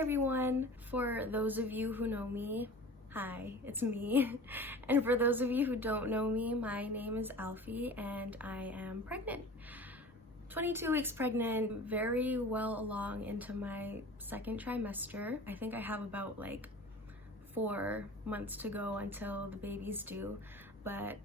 everyone! For those of you who know me, hi, it's me. And for those of you who don't know me, my name is Alfie and I am pregnant. 22 weeks pregnant, very well along into my second trimester. I think I have about like 4 months to go until the baby's due. But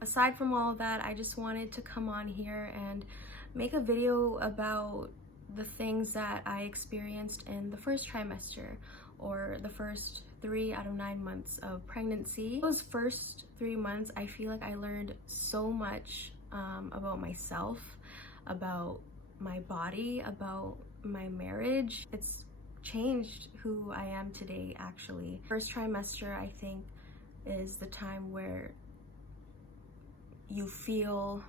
aside from all of that, I just wanted to come on here and make a video about the things that I experienced in the first trimester, or the first 3 out of 9 months of pregnancy. Those first 3 months, I feel like I learned so much about myself, about my body, about my marriage. It's changed who I am today, actually. First trimester, I think, is the time where you feel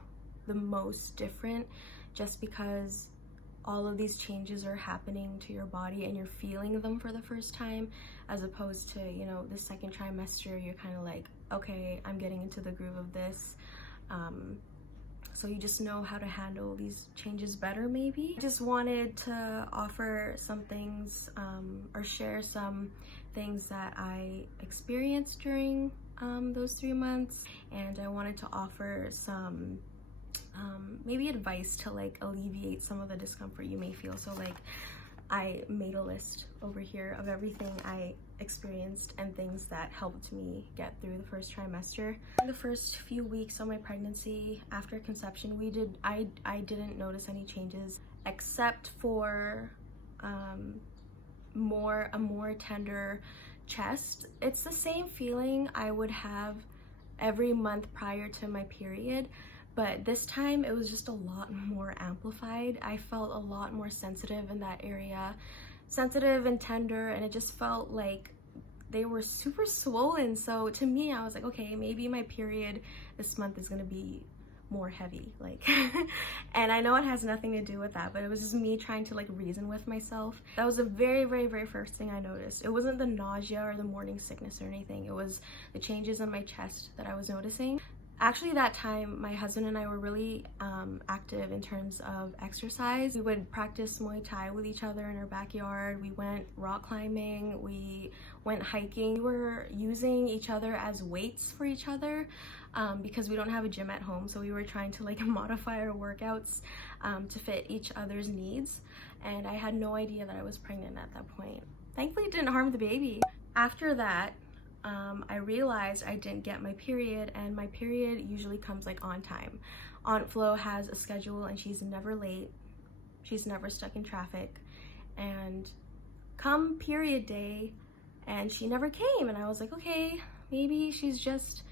the most different, just because all of these changes are happening to your body and you're feeling them for the first time, as opposed to, you know, the second trimester, you're kind of like, okay, I'm getting into the groove of this. So you just know how to handle these changes better, maybe. I just wanted to offer some things, or share some things that I experienced during those 3 months, and I wanted to offer some maybe advice to like alleviate some of the discomfort you may feel. So like, I made a list over here of everything I experienced and things that helped me get through the first trimester. In the first few weeks of my pregnancy, after conception, I didn't notice any changes except for a more tender chest. It's the same feeling I would have every month prior to my period, but this time it was just a lot more amplified. I felt a lot more sensitive in that area, sensitive and tender, and it just felt like they were super swollen. So to me, I was like, okay, maybe my period this month is gonna be more heavy, like and I know it has nothing to do with that, but it was just me trying to like reason with myself. That was the very first thing I noticed. It wasn't the nausea or the morning sickness or anything. It was the changes in my chest that I was noticing. Actually, that time, my husband and I were really active in terms of exercise. We would practice Muay Thai with each other in our backyard. We went rock climbing, we went hiking. We were using each other as weights for each other because we don't have a gym at home. So we were trying to like modify our workouts to fit each other's needs. And I had no idea that I was pregnant at that point. Thankfully, it didn't harm the baby. After that, I realized I didn't get my period, and my period usually comes like on time. Aunt Flo has a schedule and she's never late. She's never stuck in traffic. And come period day, and she never came, and I was like, okay, maybe she's just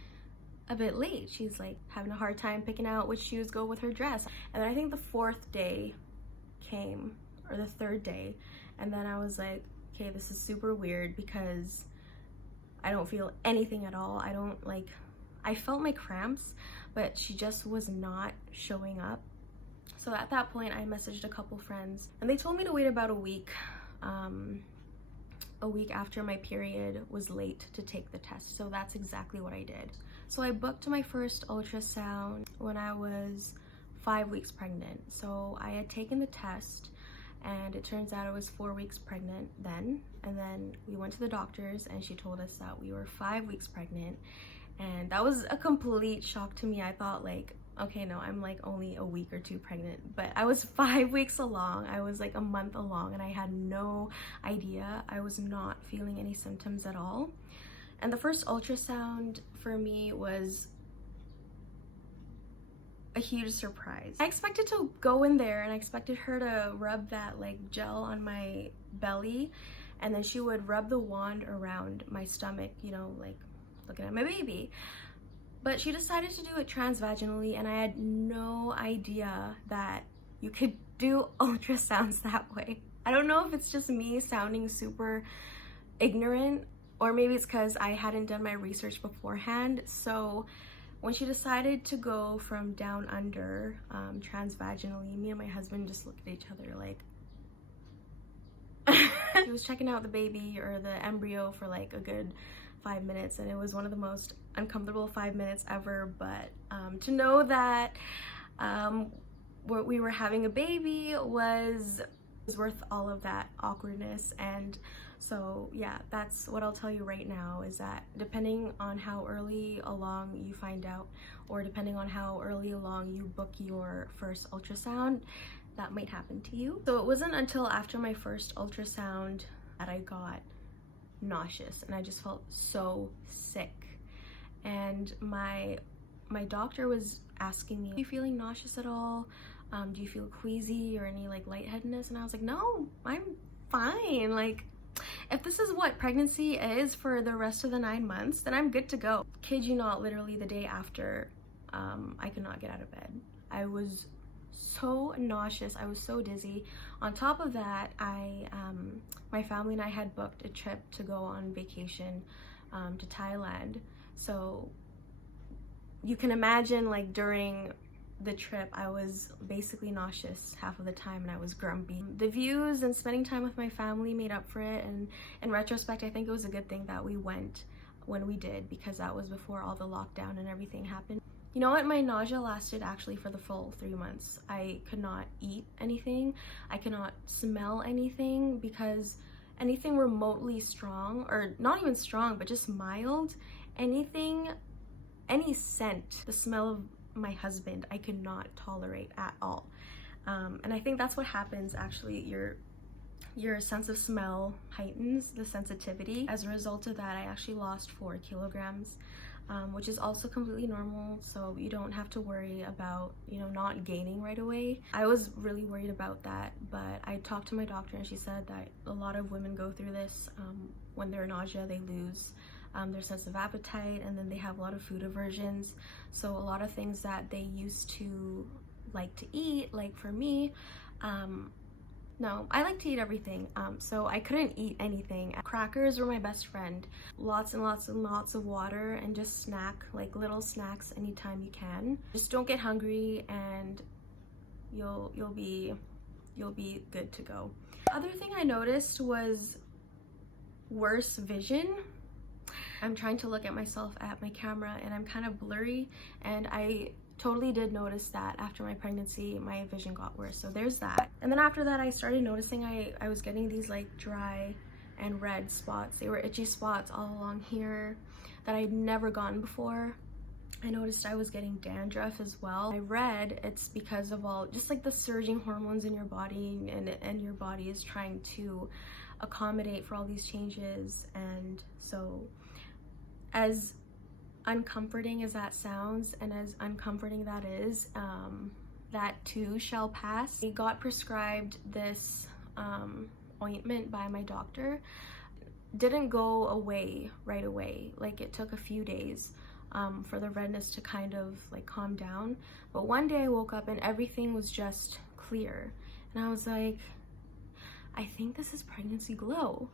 a bit late. She's like having a hard time picking out which shoes go with her dress. And then I think the 4th day came, or the 3rd day, and then I was like, okay, this is super weird because I don't feel anything at all. I felt my cramps, but she just was not showing up. So at that point, I messaged a couple friends and they told me to wait about a week after my period was late to take the test. So that's exactly what I did. So I booked my first ultrasound when I was 5 weeks pregnant. So I had taken the test, and it turns out I was 4 weeks pregnant then. And then we went to the doctors and she told us that we were 5 weeks pregnant. And that was a complete shock to me. I thought like, okay, no, I'm like only a week or 2 pregnant, but I was 5 weeks along. I was like a month along and I had no idea. I was not feeling any symptoms at all. And the first ultrasound for me was a huge surprise. I expected to go in there and I expected her to rub that like gel on my belly, and then she would rub the wand around my stomach, you know, like looking at my baby. But she decided to do it transvaginally, and I had no idea that you could do ultrasounds that way. I don't know if it's just me sounding super ignorant, or maybe it's because I hadn't done my research beforehand. So when she decided to go from down under transvaginally, me and my husband just looked at each other like she was checking out the baby or the embryo for like a good 5 minutes, and it was one of the most uncomfortable 5 minutes ever. But to know that we were having a baby was was worth all of that awkwardness. And so yeah, that's what I'll tell you right now, is that depending on how early along you find out, or depending on how early along you book your first ultrasound, that might happen to you. So it wasn't until after my first ultrasound that I got nauseous, and I just felt so sick. And my doctor was asking me, are you feeling nauseous at all? Do you feel queasy or any like lightheadedness? And I was like, no, I'm fine. Like, if this is what pregnancy is for the rest of the 9 months, then I'm good to go. Kid you not, literally the day after, I could not get out of bed. I was so nauseous, I was so dizzy. On top of that, my family and I had booked a trip to go on vacation to Thailand. So you can imagine, like, during the trip I was basically nauseous half of the time, and I was grumpy. The views and spending time with my family made up for it, and in retrospect I think it was a good thing that we went when we did, because that was before all the lockdown and everything happened. You know what, my nausea lasted actually for the full 3 months. I could not eat anything, I could not smell anything, because anything remotely strong, or not even strong but just mild, anything, any scent, the smell of my husband, I could not tolerate at all. And I think that's what happens actually. Your sense of smell heightens, the sensitivity. As a result of that, I actually lost 4 kilograms, which is also completely normal, so you don't have to worry about, you know, not gaining right away. I was really worried about that, but I talked to my doctor and she said that a lot of women go through this. When they're nausea, they lose their sense of appetite, and then they have a lot of food aversions. So a lot of things that they used to like to eat, like for me, no, I like to eat everything, so I couldn't eat anything. Crackers were my best friend. Lots and lots and lots of water, and just snack, like little snacks anytime you can. Just don't get hungry and you'll be good to go. Other thing I noticed was worse vision. I'm trying to look at myself at my camera and I'm kind of blurry, and I totally did notice that after my pregnancy my vision got worse, so there's that. And then after that I started noticing I was getting these like dry and red spots. They were itchy spots all along here that I'd never gotten before. I noticed I was getting dandruff as well. I read it's because of all just like the surging hormones in your body, and your body is trying to accommodate for all these changes. And so, as uncomforting as that sounds, and as uncomforting that is, that too shall pass. I got prescribed this ointment by my doctor. Didn't go away right away, like it took a few days for the redness to kind of like calm down. But one day I woke up and everything was just clear, and I was like, I think this is pregnancy glow.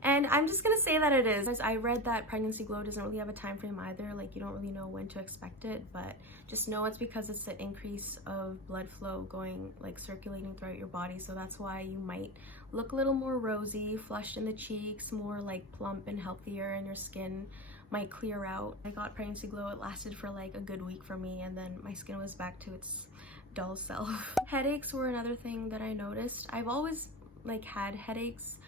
And I'm just gonna say that it is. As I read that pregnancy glow doesn't really have a time frame either, like you don't really know when to expect it, but just know it's because it's the increase of blood flow going, like circulating throughout your body. So that's why you might look a little more rosy, flushed in the cheeks, more like plump and healthier, and your skin might clear out. I got pregnancy glow, it lasted for like a good week for me, and then my skin was back to its dull self. Headaches were another thing that I noticed. I've always like had headaches,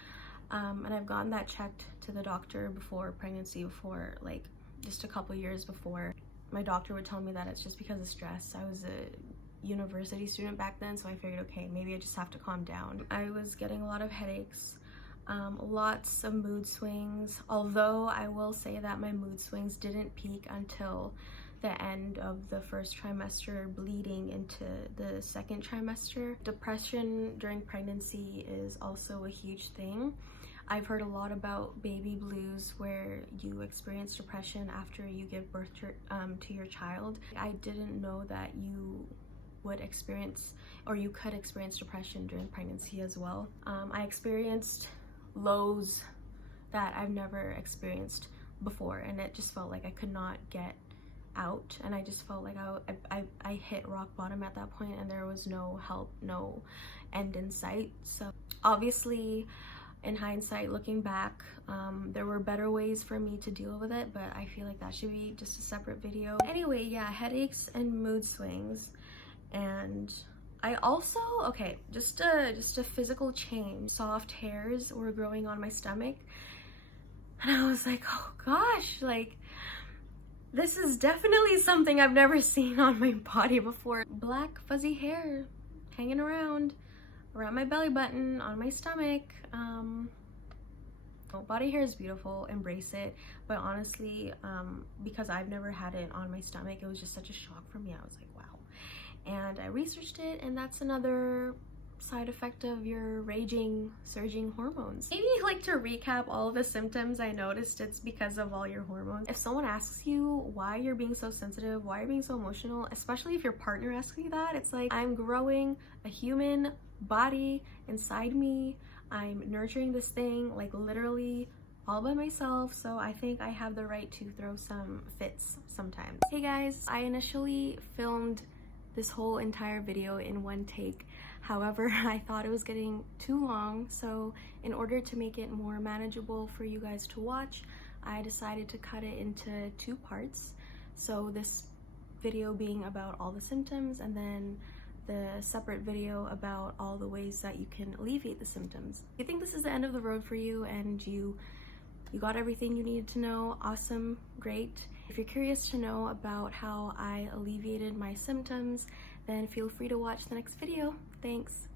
and I've gotten that checked to the doctor before pregnancy, before like just a couple years before. My doctor would tell me that it's just because of stress. I was a university student back then, so I figured, okay, maybe I just have to calm down. I was getting a lot of headaches, lots of mood swings, although I will say that my mood swings didn't peak until the end of the first trimester, bleeding into the second trimester. Depression during pregnancy is also a huge thing. I've heard a lot about baby blues, where you experience depression after you give birth to your child. I didn't know that you would experience, or you could experience, depression during pregnancy as well. I experienced lows that I've never experienced before, and it just felt like I could not get out, and I just felt like I hit rock bottom at that point, and there was no help, no end in sight. So obviously, in hindsight, looking back, there were better ways for me to deal with it, but I feel like that should be just a separate video. Anyway, yeah, headaches and mood swings, and I also, okay, just a physical change. Soft hairs were growing on my stomach. And I was like, oh gosh, like, this is definitely something I've never seen on my body before. Black fuzzy hair hanging around my belly button, on my stomach. Body hair is beautiful, embrace it, but honestly, because I've never had it on my stomach, it was just such a shock for me. I was like, wow. And I researched it, and that's another side effect of your raging, surging hormones. Maybe like to recap all of the symptoms I noticed, it's because of all your hormones. If someone asks you why you're being so sensitive, why you're being so emotional, especially if your partner asks you that, it's like, I'm growing a human body inside me. I'm nurturing this thing like literally all by myself, so I think I have the right to throw some fits sometimes. Hey guys, I initially filmed this whole entire video in one take. However, I thought it was getting too long, so in order to make it more manageable for you guys to watch, I decided to cut it into 2 parts. So this video being about all the symptoms, and then the separate video about all the ways that you can alleviate the symptoms. If you think this is the end of the road for you and you got everything you needed to know, awesome, great. If you're curious to know about how I alleviated my symptoms, then feel free to watch the next video. Thanks.